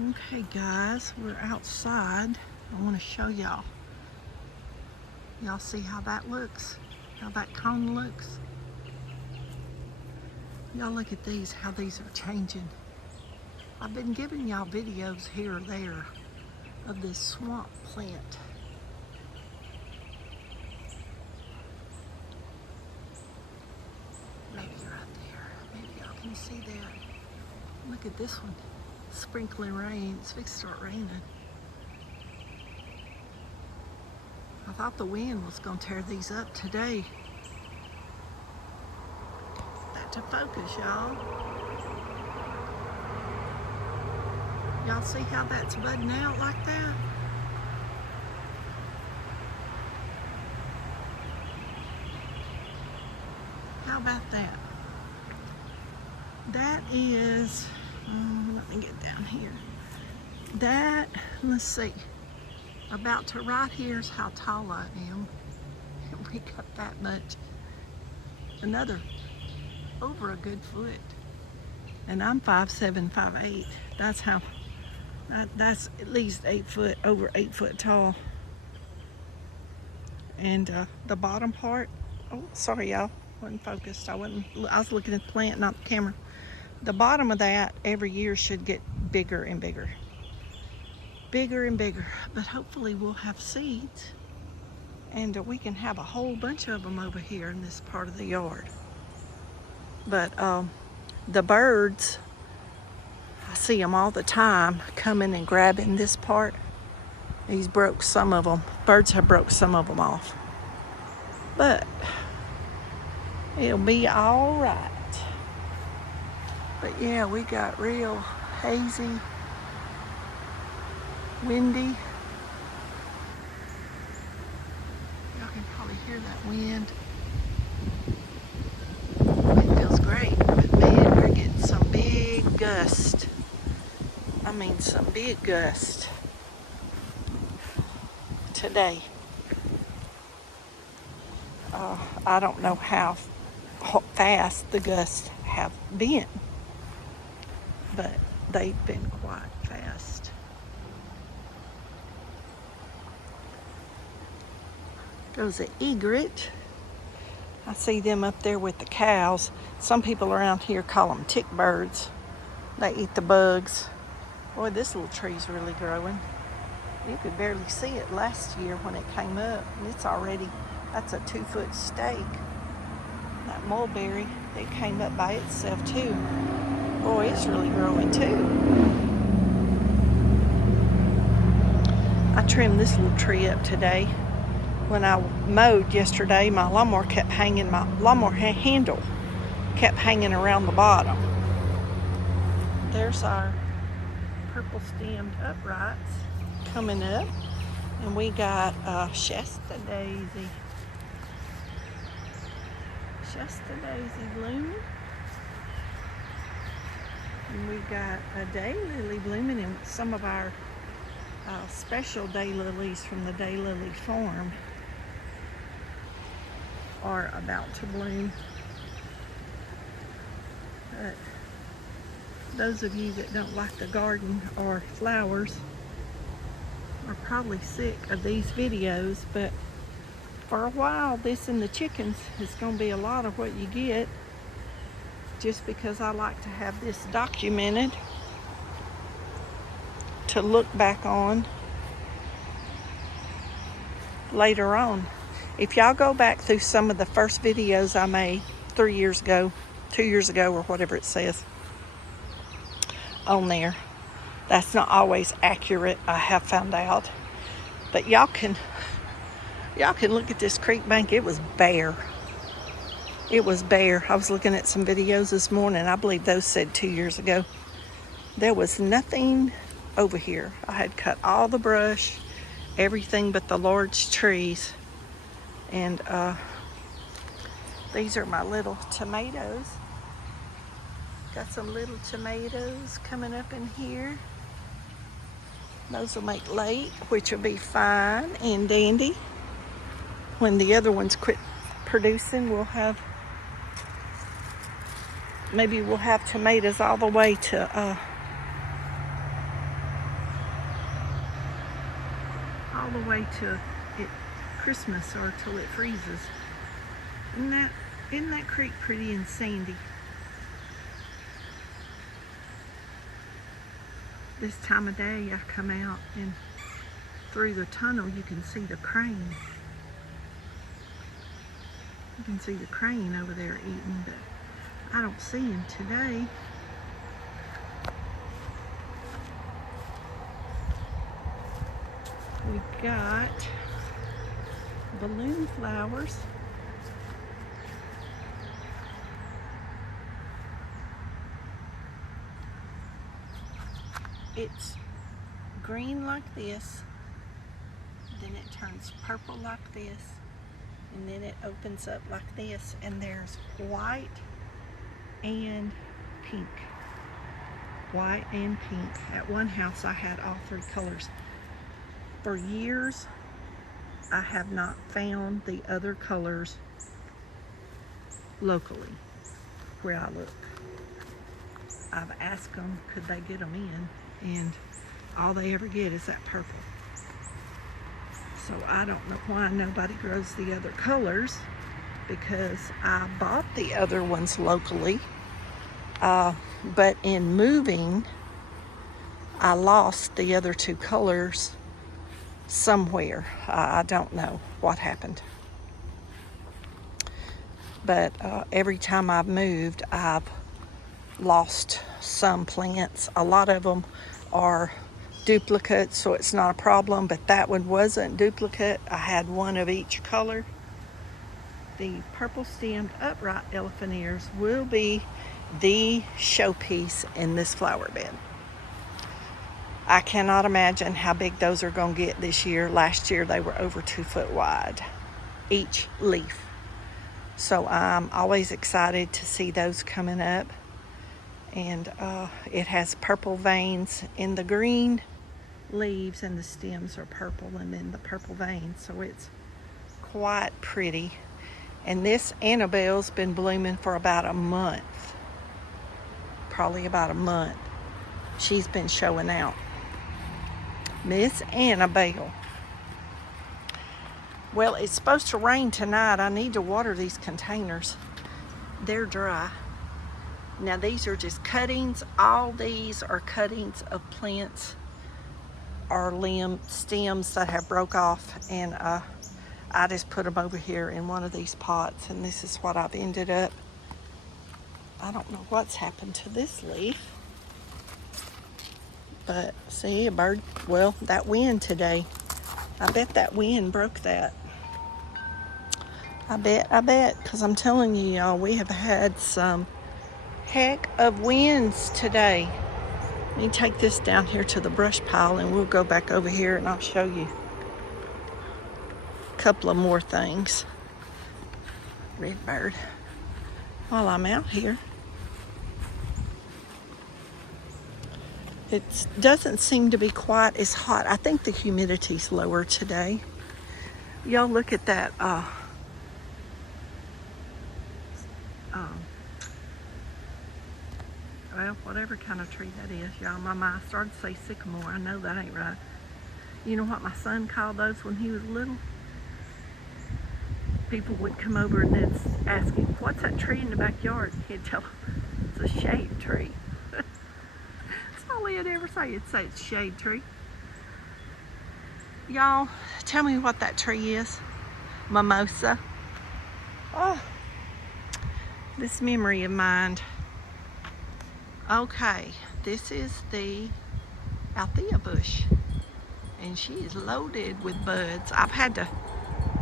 Okay guys, we're outside. I want to show y'all. Y'all see how that looks? How that cone looks? Y'all look at these, how these are changing. I've been giving y'all videos here or there of this swamp plant. Maybe right there. Maybe y'all can see that. Look at this one. Sprinkling rain. It's fixing to start raining. I thought the wind was going to tear these up today. Back to focus, y'all. Y'all see how that's budding out like that? How about that? That is, let me get down here. That, let's see, about to right here's how tall I am. We got that much. Another, over a good foot. And I'm 5'7", 5'8". That's how, that's at least 8 foot, over 8 foot tall. And the bottom part, oh, sorry y'all, wasn't focused. I was looking at the plant, not the camera. The bottom of that every year should get bigger and bigger. Bigger and bigger, but hopefully we'll have seeds and we can have a whole bunch of them over here in this part of the yard. But the birds, I see them all the time coming and grabbing this part. He's broke some of them. Birds have broke some of them off. But it'll be all right. But yeah, we got real hazy, windy. Y'all can probably hear that wind. It feels great, but man, we're getting some big gust. I mean, some big gust today. I don't know how fast the gusts have been, but they've been quite fast. Goes an egret. I see them up there with the cows. Some people around here call them tick birds. They eat the bugs. Boy, this little tree's really growing. You could barely see it last year when it came up. And it's already, that's a 2-foot stake. That mulberry, it came up by itself too. Boy, it's really growing too. I trimmed this little tree up today. When I mowed yesterday, my lawnmower kept hanging, my lawnmower handle kept hanging around the bottom. There's our purple stemmed uprights coming up. And we got Shasta daisy. Shasta daisy blooming. And we got a daylily blooming, and some of our special daylilies from the daylily farm are about to bloom. But those of you that don't like the garden or flowers are probably sick of these videos, but for a while this and the chickens is going to be a lot of what you get, just because I like to have this documented to look back on later on. If y'all go back through some of the first videos I made 3 years ago, 2 years ago, or whatever it says on there, that's not always accurate, I have found out. But y'all can look at this creek bank. It was bare. It was bare. I was looking at some videos this morning. I believe those said 2 years ago. There was nothing over here. I had cut all the brush, everything but the large trees. And these are my little tomatoes. Got some little tomatoes coming up in here. Those will make late, which will be fine and dandy. When the other ones quit producing, maybe we'll have tomatoes all the way to all the way to Christmas or till it freezes. Isn't that creek pretty and sandy? This time of day I come out and through the tunnel you can see the crane. You can see the crane over there eating, but I don't see him today. We got balloon flowers. It's green like this, then it turns purple like this, and then it opens up like this, and there's white and pink. White and pink. At one house I had all three colors. For years I have not found the other colors locally where I look. I've asked them could they get them in, and all they ever get is that purple. So I don't know why nobody grows the other colors, because I bought the other ones locally, but in moving I lost the other two colors somewhere. I don't know what happened, but every time I've moved I've lost some plants. A lot of them are duplicates, so it's not a problem, but that one wasn't duplicate. I had one of each color. The purple stemmed upright elephant ears will be the showpiece in this flower bed. I cannot imagine how big those are going to get this year. Last year they were over 2 foot wide each leaf, so I'm always excited to see those coming up. And it has purple veins in the green leaves, and the stems are purple, and then the purple veins, so it's quite pretty. And this Annabelle's been blooming for about a month, probably about a month. She's been showing out. Miss Annabelle. Well, it's supposed to rain tonight. I need to water these containers. They're dry. Now these are just cuttings. All these are cuttings of plants or stems that have broke off, and I just put them over here in one of these pots, and this is what I've ended up. I don't know what's happened to this leaf, but see, a bird, well, that wind today, I bet that wind broke that. I bet, because I'm telling you, y'all, we have had some heck of winds today. Let me take this down here to the brush pile, and we'll go back over here and I'll show you a couple of more things. Redbird, while I'm out here. It doesn't seem to be quite as hot. I think the humidity's lower today. Y'all look at that well, whatever kind of tree that is, y'all. My mind started to say sycamore. I know that ain't right. You know what my son called those when he was little? People would come over and they'd ask him, what's that tree in the backyard? He'd tell them, it's a shade tree. That's all he'd ever say. He'd say it's a shade tree. Y'all, tell me what that tree is. Mimosa. Oh, this memory of mine. Okay, this is the Althea bush, and she is loaded with buds. I've had to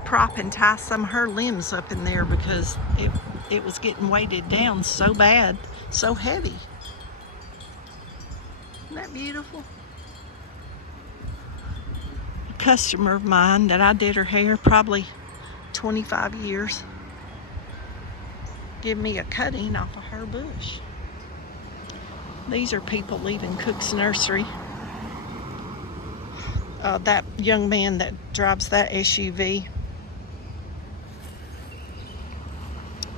prop and tie some of her limbs up in there because it was getting weighted down so bad, so heavy. Isn't that beautiful? A customer of mine that I did her hair probably 25 years give me a cutting off of her bush. These are people leaving Cook's Nursery. That young man that drives that SUV,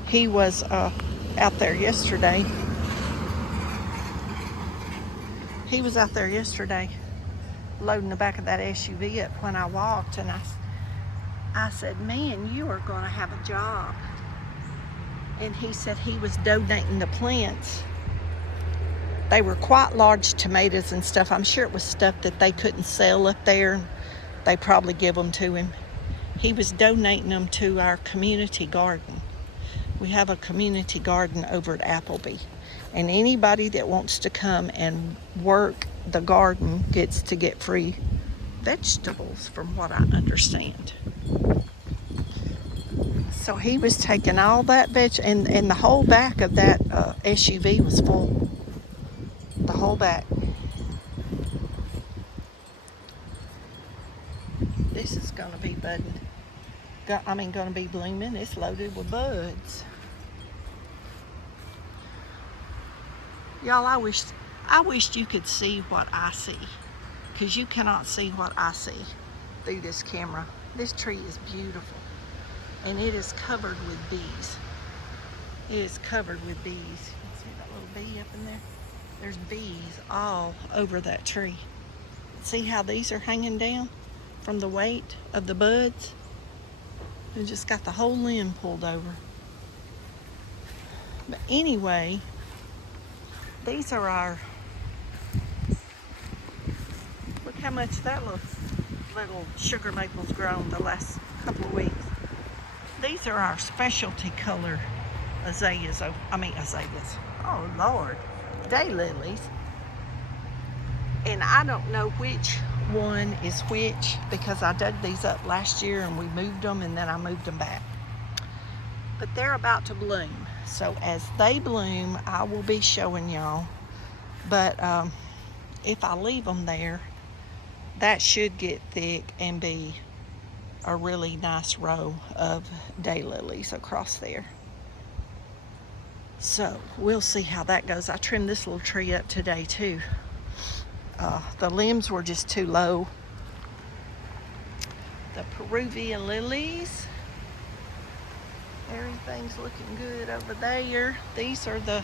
he was out there yesterday. loading the back of that SUV up when I walked, and I said, man, you are going to have a job. And he said he was donating the plants. They were quite large tomatoes and stuff. I'm sure it was stuff that they couldn't sell up there. They probably give them to him. He was donating them to our community garden. We have a community garden over at Appleby. And anybody that wants to come and work the garden gets to get free vegetables, from what I understand. So he was taking all that and the whole back of that SUV was full. The whole back. This is going to be budding. Going to be blooming. It's loaded with buds. Y'all, I wished you could see what I see, because you cannot see what I see through this camera. This tree is beautiful, and it is covered with bees. It is covered with bees. You can see that little bee up in there? There's bees all over that tree. See how these are hanging down from the weight of the buds? It just got the whole limb pulled over. But anyway, these are our, look how much that little sugar maple's grown the last couple of weeks. These are our specialty color azaleas. Oh Lord, daylilies. And I don't know which one is which, because I dug these up last year and we moved them, and then I moved them back. But they're about to bloom. So as they bloom, I will be showing y'all. But if I leave them there, that should get thick and be a really nice row of daylilies across there. So we'll see how that goes. I trimmed this little tree up today too. The limbs were just too low. The Peruvian lilies. Everything's looking good over there. These are the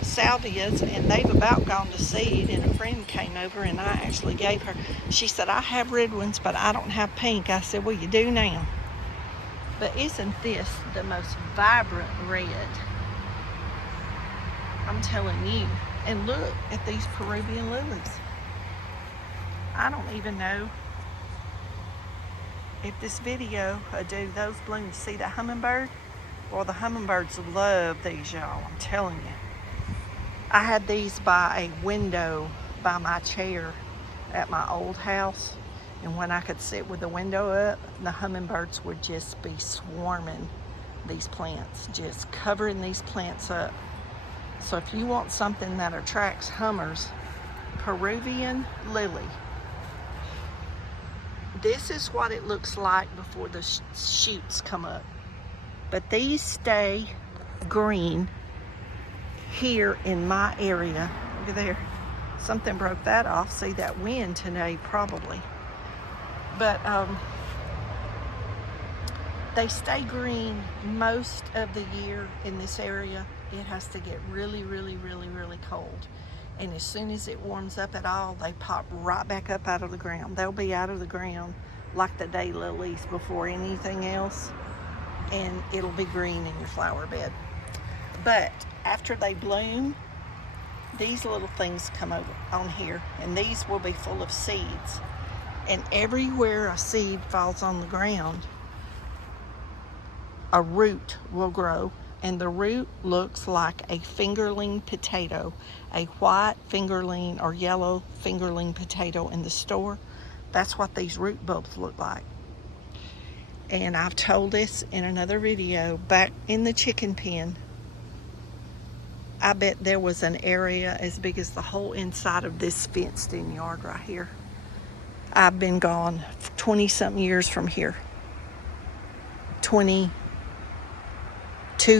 salvias, and they've about gone to seed, and a friend came over and I actually gave her, she said, I have red ones, but I don't have pink. I said, well, you do now. But isn't this the most vibrant red? I'm telling you. And look at these Peruvian lilies. I don't even know if this video will do those blooms. See the hummingbird? Well, the hummingbirds love these, y'all. I'm telling you. I had these by a window by my chair at my old house. And when I could sit with the window up, the hummingbirds would just be swarming these plants, just covering these plants up. So if you want something that attracts hummers, Peruvian lily. This is what it looks like before the shoots come up. But these stay green here in my area. Look at there. Something broke that off. See that wind today, probably. But they stay green most of the year in this area. It has to get really, really, really, really cold. And as soon as it warms up at all, they pop right back up out of the ground. They'll be out of the ground like the daylilies before anything else. And it'll be green in your flower bed. But after they bloom, these little things come over on here, and these will be full of seeds. And everywhere a seed falls on the ground, a root will grow. And the root looks like a fingerling potato, a white fingerling or yellow fingerling potato in the store. That's what these root bulbs look like. And I've told this in another video, back in the chicken pen, I bet there was an area as big as the whole inside of this fenced in yard right here. I've been gone 20-something years from here. 22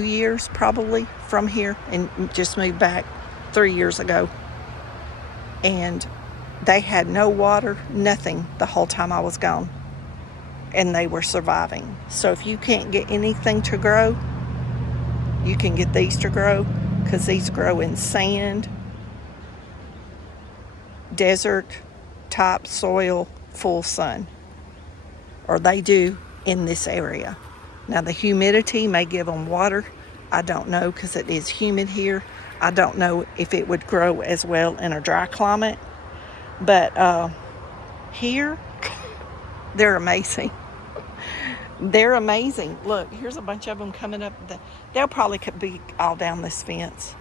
years probably from here, and just moved back 3 years ago. And they had no water, nothing the whole time I was gone. And they were surviving. So if you can't get anything to grow, you can get these to grow, because these grow in sand, desert, topsoil, full sun, or they do in this area. Now the humidity may give them water. I don't know, because it is humid here. I don't know if it would grow as well in a dry climate, but here they're amazing. They're amazing. Look, here's a bunch of them coming up. They'll probably could be all down this fence.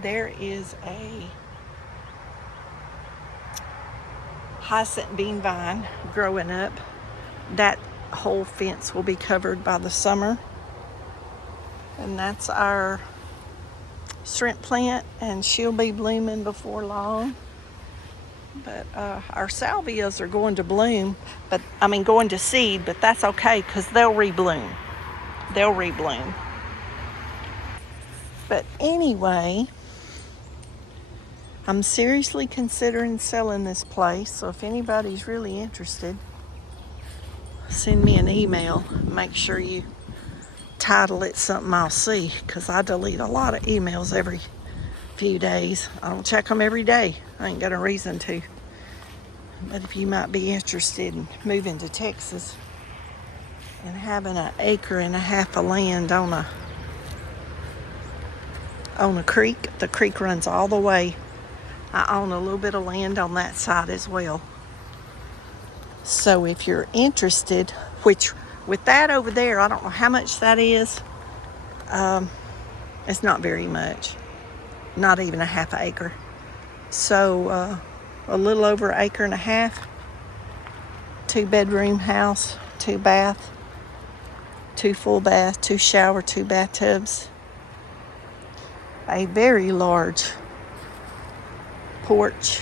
There is a hyacinth bean vine growing up. That whole fence will be covered by the summer. And that's our shrimp plant, and she'll be blooming before long. But our salvias are going to bloom, going to seed, but that's okay, because they'll rebloom. They'll rebloom. But anyway, I'm seriously considering selling this place, so if anybody's really interested, send me an email. Make sure you title it something I'll see, because I delete a lot of emails every few days. I don't check them every day. I ain't got a reason to. But if you might be interested in moving to Texas and having 1.5 acres of land on a creek, the creek runs all the way. I own a little bit of land on that side as well. So if you're interested, which with that over there, I don't know how much that is. It's not very much. Not even 1/2 acre. So a little over 1.5 acres. 2-bedroom house, 2 bath, 2 full bath, 2 shower, 2 bathtubs. A very large porch.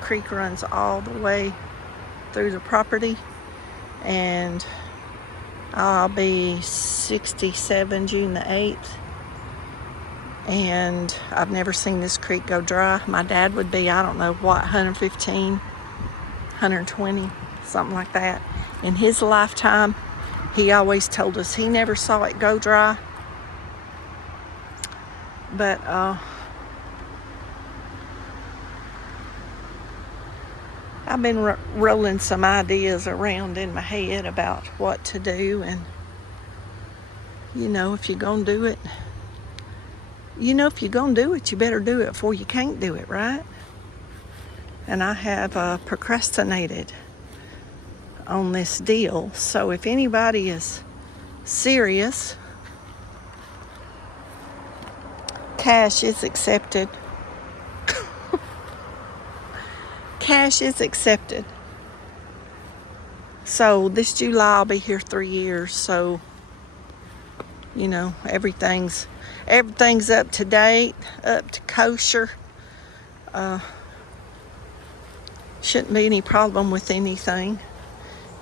Creek runs all the way through the property, and I'll be 67 June the 8th, and I've never seen this creek go dry. My dad would be, I don't know what, 115, 120, something like that. In his lifetime, he always told us he never saw it go dry. But I've been rolling some ideas around in my head about what to do, and if you're gonna do it, you better do it before you can't do it, right? And I have procrastinated on this deal. So if anybody is serious, cash is accepted. Cash is accepted. So this July I'll be here 3 years. So everything's up to date, up to kosher. Shouldn't be any problem with anything.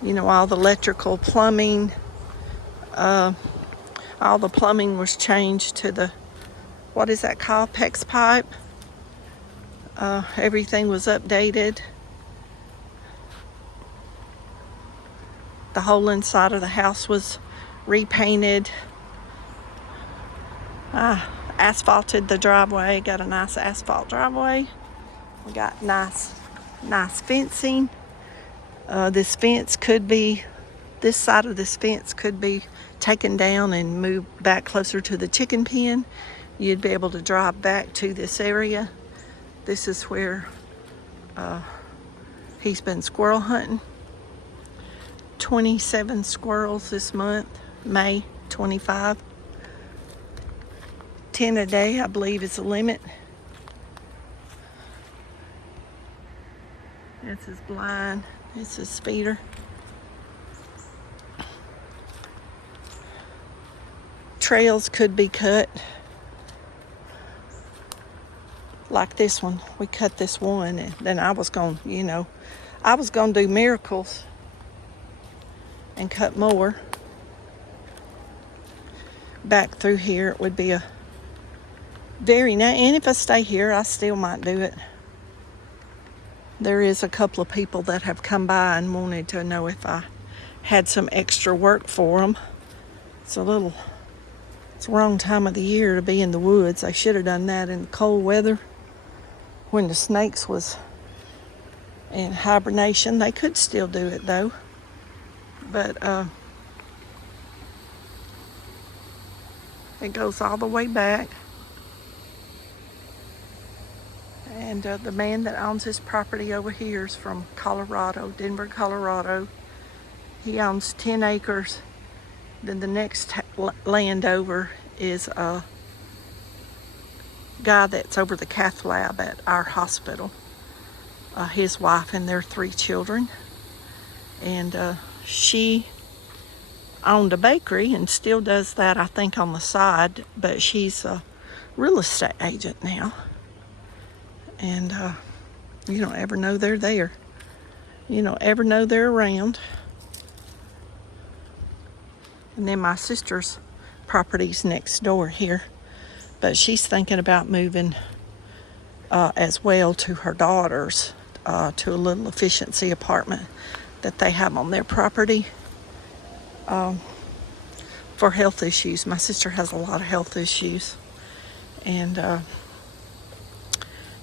All the electrical, plumbing, all the plumbing was changed to the, what is that called, PEX pipe. Everything was updated. The whole inside of the house was repainted. Asphalted the driveway. Got a nice asphalt driveway. We got nice fencing. This side of this fence could be taken down and moved back closer to the chicken pen. You'd be able to drive back to this area. This is where he's been squirrel hunting. 27 squirrels this month, May 25. 10 a day, I believe, is the limit. That's his blind. This is his feeder. Trails could be cut. Like this one. We cut this one, and then I was going to do miracles and cut more. Back through here, it would be a very nice, and if I stay here, I still might do it. There is a couple of people that have come by and wanted to know if I had some extra work for them. It's the wrong time of the year to be in the woods. I should have done that in the cold weather when the snakes was in hibernation. They could still do it though. But it goes all the way back. And the man that owns this property over here is from Colorado, Denver, Colorado. He owns 10 acres. Then the next land over is a guy that's over the cath lab at our hospital. His wife and their 3 children. And she owned a bakery and still does that, I think, on the side. But she's a real estate agent now. And you don't ever know they're there. You don't ever know they're around. And then my sister's property's next door here. But she's thinking about moving as well to her daughter's, to a little efficiency apartment that they have on their property for health issues. My sister has a lot of health issues. And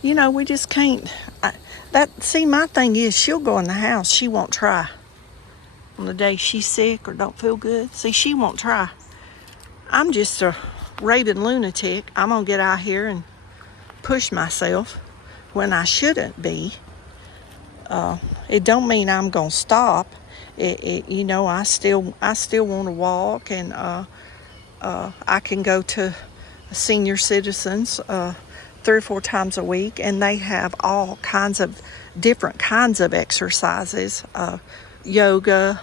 you know, we just can't. See, my thing is, she'll go in the house. She won't try. On the day she's sick or don't feel good, see, she won't try. I'm just a raving lunatic. I'm gonna get out here and push myself when I shouldn't be. It don't mean I'm gonna stop. You know, I still want to walk, and I can go to senior citizens 3 or 4 times a week, and they have all kinds of different kinds of exercises, yoga,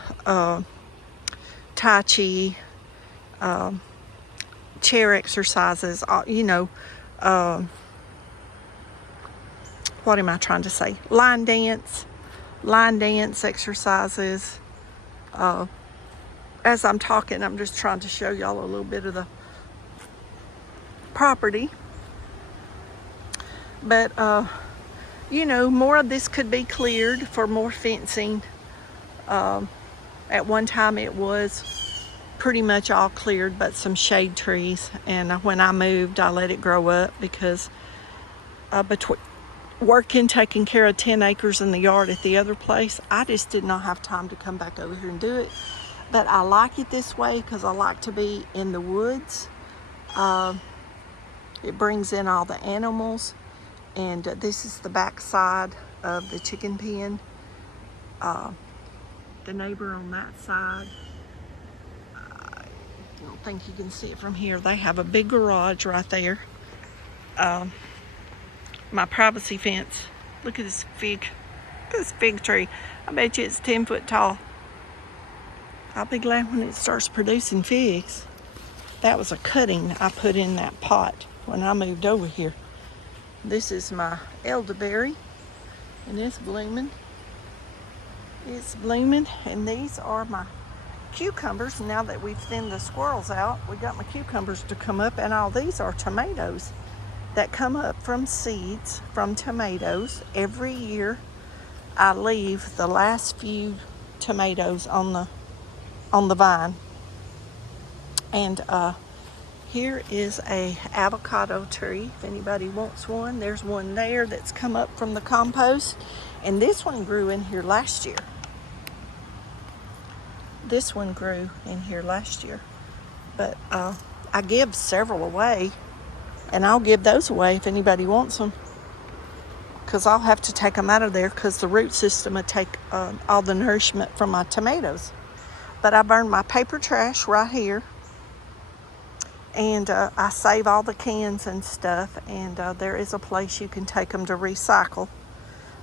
tai chi, chair exercises, you know, what am I trying to say? Line dance exercises. As I'm talking, I'm just trying to show y'all a little bit of the property. But, you know, more of this could be cleared for more fencing. At one time it was pretty much all cleared but some shade trees. And when I moved, I let it grow up because between working, taking care of 10 acres in the yard at the other place, I just did not have time to come back over here and do it. But I like it this way because I like to be in the woods. It brings in all the animals. And this is the back side of the chicken pen. The neighbor on that side, I don't think you can see it from here. They have a big garage right there. My privacy fence. Look at this fig. Look at this fig tree. I bet you it's 10 foot tall. I'll be glad when it starts producing figs. That was a cutting I put in that pot when I moved over here. This is my elderberry, and it's blooming. It's blooming, and these are my cucumbers. Now that we've thinned the squirrels out, we got my cucumbers to come up, and all these are tomatoes that come up from seeds from tomatoes. Every year I leave the last few tomatoes on the vine. And here is a avocado tree, if anybody wants one. There's one there that's come up from the compost, and this one grew in here last year. This one grew in here last year, but I give several away, and I'll give those away if anybody wants them, because I'll have to take them out of there because the root system would take all the nourishment from my tomatoes. But I burn my paper trash right here. And I save all the cans and stuff, and there is a place you can take them to recycle,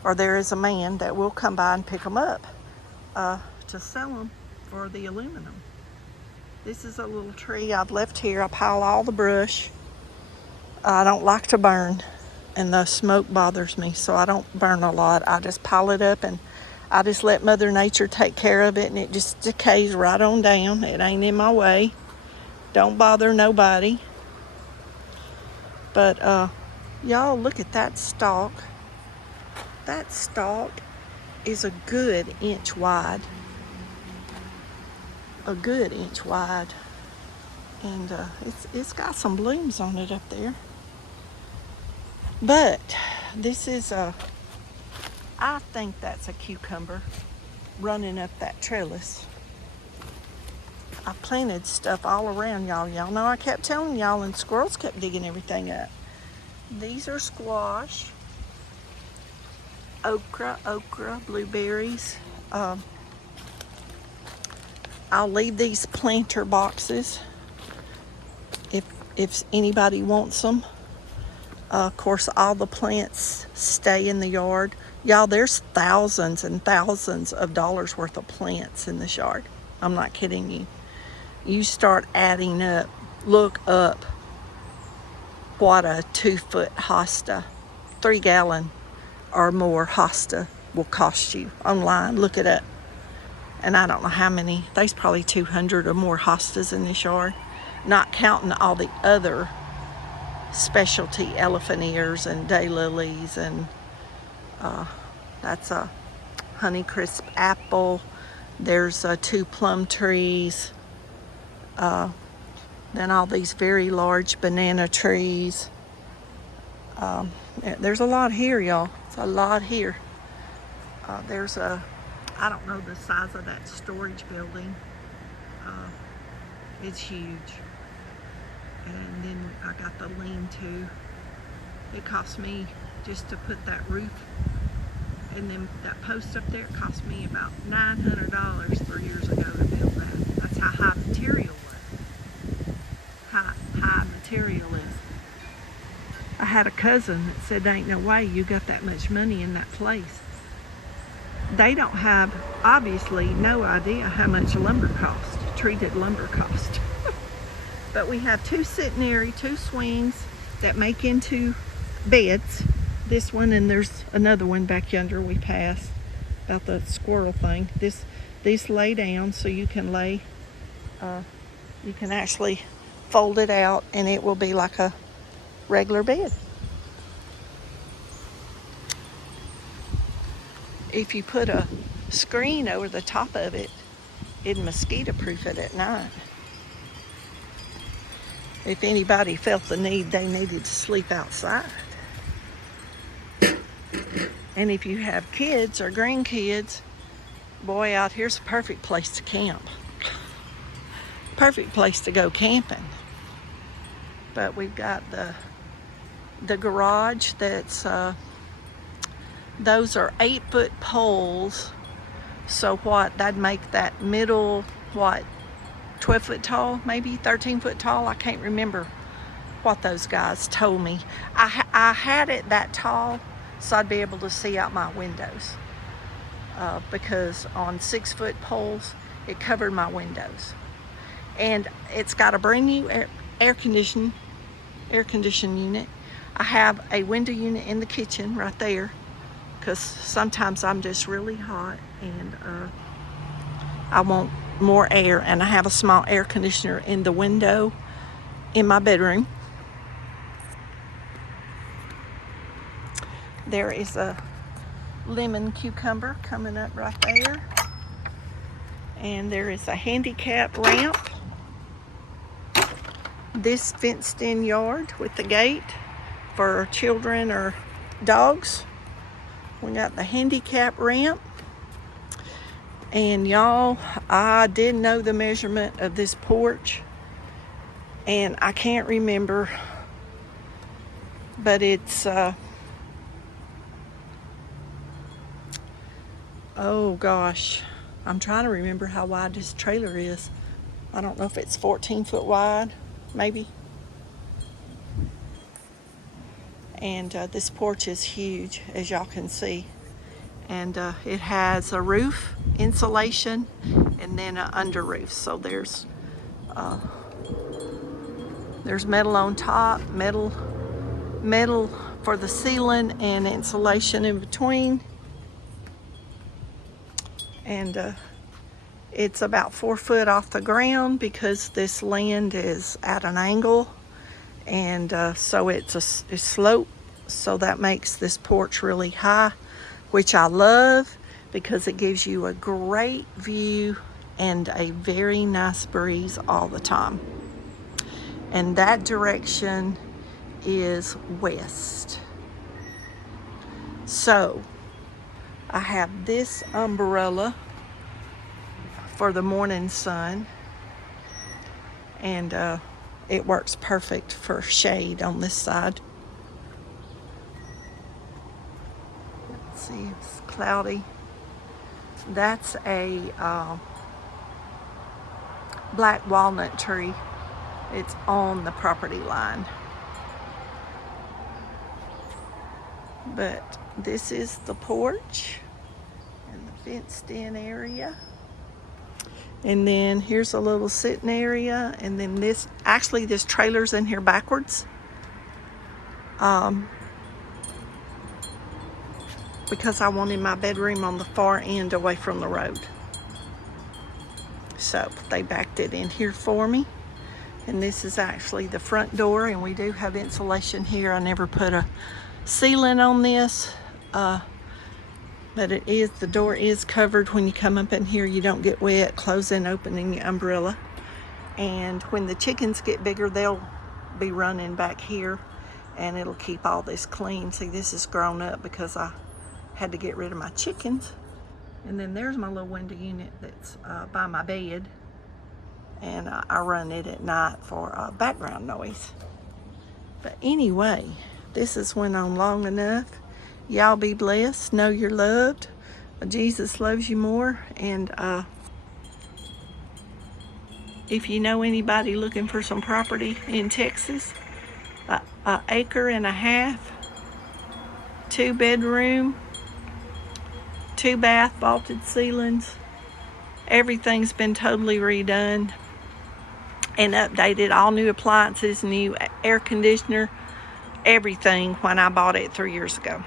or there is a man that will come by and pick them up to sell them for the aluminum. This is a little tree I've left here. I pile all the brush. I don't like to burn, and the smoke bothers me, so I don't burn a lot. I just pile it up, and I just let Mother Nature take care of it, and it just decays right on down. It ain't in my way. Don't bother nobody. But y'all, look at that stalk. That stalk is a good inch wide. A good inch wide. And it's got some blooms on it up there. But This is I think that's a cucumber running up that trellis. I planted stuff all around, y'all. Y'all know I kept telling y'all, and squirrels kept digging everything up. These are squash, okra, blueberries. I'll leave these planter boxes if anybody wants them. Of course, all the plants stay in the yard. Y'all, there's thousands and thousands of dollars worth of plants in this yard. I'm not kidding you. You start adding up, look up what a 2-foot hosta, 3-gallon or more hosta will cost you online. Look it up. And I don't know how many, there's probably 200 or more hostas in this yard, not counting all the other specialty elephant ears and daylilies, and that's a Honeycrisp apple. There's 2 plum trees. Then all these very large banana trees. There's a lot here, y'all. It's a lot here. There's I don't know the size of that storage building. It's huge. And then I got the lean-to. It cost me just to put that roof and then that post up there. It cost me about $900 3 years ago to build that. That's how high material was. High material is. I had a cousin that said, "There ain't no way you got that much money in that place." They don't have, obviously, no idea how much lumber cost, treated lumber cost. But we have 2 centenary, 2 swings that make into beds. This one, and there's another one back yonder we passed about the squirrel thing. These lay down so you can lay, you can actually fold it out and it will be like a regular bed. If you put a screen over the top of it, it'd mosquito proof it at night. If anybody felt the need, they needed to sleep outside. And if you have kids or grandkids, boy, out here's a perfect place to camp. Perfect place to go camping. But we've got the garage that's, those are 8-foot poles. So what, that'd make that middle, 12-foot tall, maybe 13-foot tall. I can't remember what those guys told me. I had it that tall so I'd be able to see out my windows, because on 6-foot poles it covered my windows. And it's got a brand new air condition unit. I have a window unit in the kitchen right there, because sometimes I'm just really hot and I want more air, and I have a small air conditioner in the window in my bedroom. There is a lemon cucumber coming up right there, and there is a handicap ramp. This fenced in yard with the gate for children or dogs. We got the handicap ramp. And y'all, I did know the measurement of this porch, and I can't remember, but it's oh gosh, I'm trying to remember how wide this trailer is. I don't know if it's 14 foot wide, maybe. And this porch is huge, as y'all can see. And it has a roof, insulation, and then an under roof. So there's metal on top, metal for the ceiling, and insulation in between. And it's about 4 foot off the ground because this land is at an angle, and so it's a slope. So that makes this porch really high, which I love because it gives you a great view and a very nice breeze all the time. And that direction is west. So I have this umbrella for the morning sun, and it works perfect for shade on this side. Let's see, it's cloudy. That's a black walnut tree. It's on the property line. But this is the porch and the fenced in area. And then here's a little sitting area. And then this trailer's in here backwards. Because I wanted my bedroom on the far end away from the road. So they backed it in here for me. And this is actually the front door, and we do have insulation here. I never put a ceiling on this, but the door is covered. When you come up in here, you don't get wet closing and opening your umbrella. And when the chickens get bigger, they'll be running back here, and it'll keep all this clean. See, this is grown up because I had to get rid of my chickens. And then there's my little window unit that's by my bed, and I run it at night for background noise. But anyway, this has went on long enough. Y'all be blessed. Know you're loved. Jesus loves you more. And if you know anybody looking for some property in Texas, an acre and a half, 2-bedroom, 2-bath, vaulted ceilings. Everything's been totally redone and updated. All new appliances, new air conditioner, everything when I bought it 3 years ago.